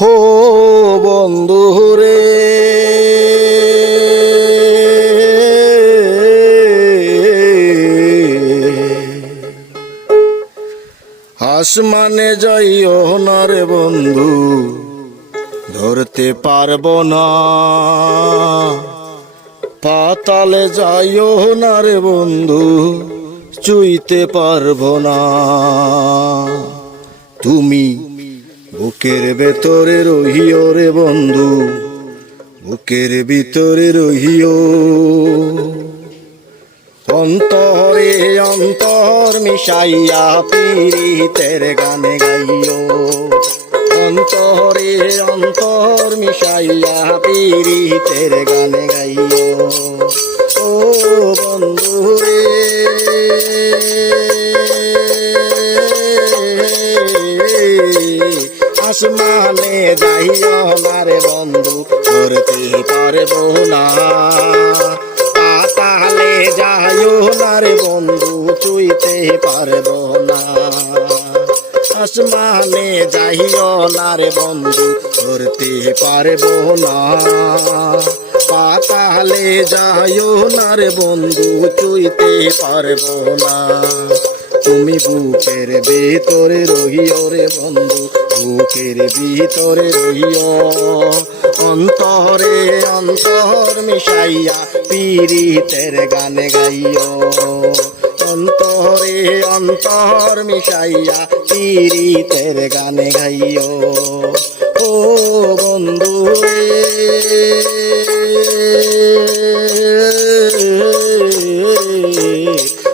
হো বন্ধু রে, আসমানে যাইও না রে বন্ধু, ধরতে পারবো না। পাতালে যাইও না রে বন্ধু, চুইতে পারবো না। তুমি বুকের ভেতরে রহিও রে বন্ধু, বুকের ভিতরে রহিও। অন্তরে অন্তর মিশাইয়া পীড়িতের গানে গাইও। অন্তরে অন্তর মিশাইয়া পীড়িতের গানে গাইও। ও বন্ধু রে, আসমানে যাইও না রে বন্ধু, ধরতে পারবো না। পাতালে যাইও না রে বন্ধু, চুইতে পারবো না। আসমানে যাইও না রে বন্ধু, ধরতে পারবো না। পাতালে যাইও না রে বন্ধু, চুইতে পারবো না। তুমি বুকের ভিতরে রহিও রে বন্ধু, বুকের ভিতরে রহিও। অন্তরে অন্তর মিশাইয়া পীড়িতের গানে গাইও। অন্তরে অন্তর মিশাইয়া পীড়িতের গানে গাইও। ও বন্ধু রে,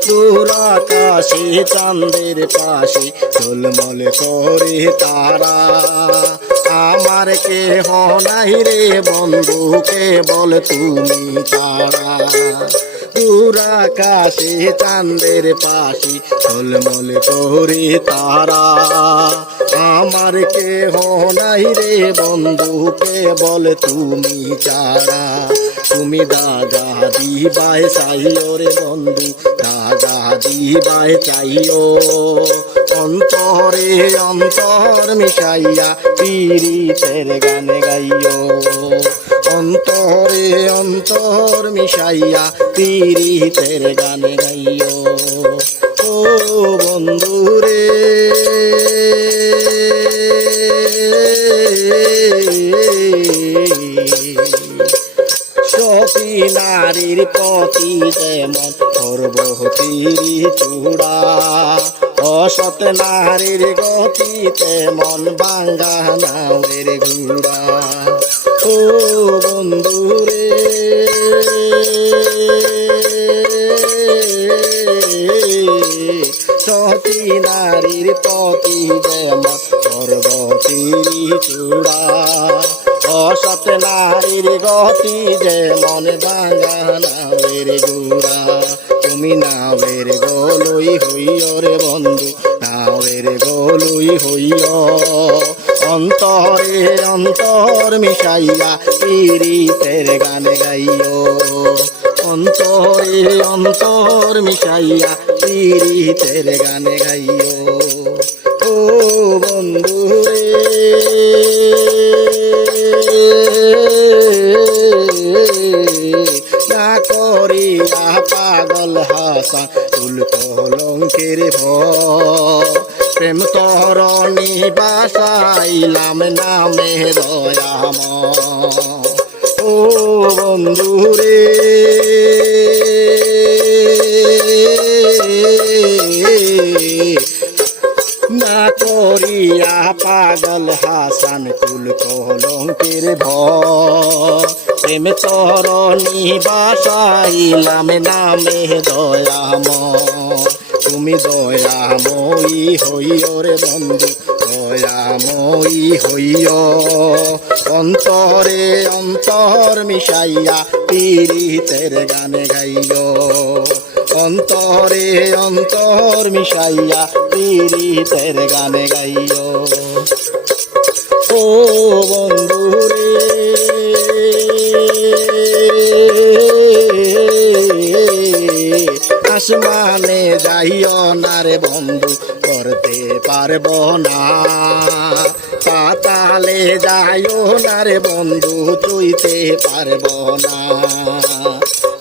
দূর আকাশে চাঁদের পাশে ঝলমল করে তারা। আমার কেহ নাই রে বন্ধু, কেবল তুমি তারা। দূর আকাশে চাঁদের পাশে ঝলমল করে তারা। আমার কেহ নাই রে বন্ধু, কেবল তুমি ছাড়া। তুমি দাগা দিবাই চাইও রে বন্ধু, দাগা দিবাই চাইও। অন্তরে অন্তর মিশাইয়া পীড়িতের গানে গাইও। অন্তরে অন্তর মিশাইয়া পীড়িতের গানে গাইও। ও বন্ধু রে, সতী নারীর পতি যেমন সর্বতীর চূড়া, অসৎ নারীর গতি তেমন বাঙ্গা নাওয়ের ঘুড়া। ও বন্ধু রে, সতী নারীর পতি যেমন সর্বতীর চূড়া, অসৎ নারীর গতি যেমন বাঙ্গা নাওয়ের ঘুড়া। তুমি নাওয়ের গলুই হইও রে বন্ধু, নাওয়ের গলুই হইও। অন্তরে অন্তর মিশাইয়া পীড়িতের গানে গাইও। অন্তরে অন্তর মিশাইয়া পীড়িতের গানে গাইও। ও বন্ধু রে, না করিয়া পাগল হাসা তুল কলঙ্কের ভয়। প্রেম তরণী বাসাইলাম নামে দয়াময়। ও বন্ধু রে, না করিয়া পাগল হাসান কুল কলঙ্কের ভয়। প্রেম তরণী বাসাইলাম নামে দয়াময়। তুমি দয়াময়ী হইও রে বন্ধু, দয়াময়ী হইও। অন্তরে অন্তর মিশাইয়া পীড়িতের গানে গাইও। অন্তরে অন্তর মিশাইয়া পীড়িতের গানে গাইও। ও বন্ধু রে, আসমানে যাইও না রে বন্ধু, করতে পারবো না। পাতালে যাইও না রে বন্ধু চুইতে পারবো না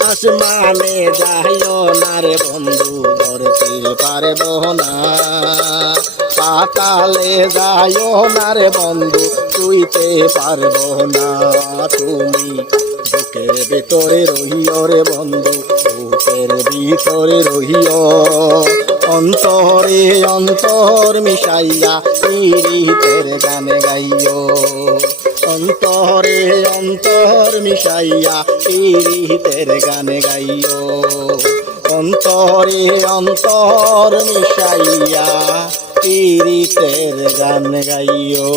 আসমানে যাইও না রে বন্ধু ধরতে পারবো না পাতালে যাইও না রে বন্ধু চুইতে পারবো না তুমি বুকের ভিতরে রহিও রে বন্ধু বুকের ভিতরে রহিও অন্তরে অন্তর মিশাইয়া পীড়িতের গান গাইও অন্তরে অন্তর মিশাইয়া পীড়িতের গান গাইও অন্তরে অন্তর মিশাইয়া পীড়িতের গান গাইও।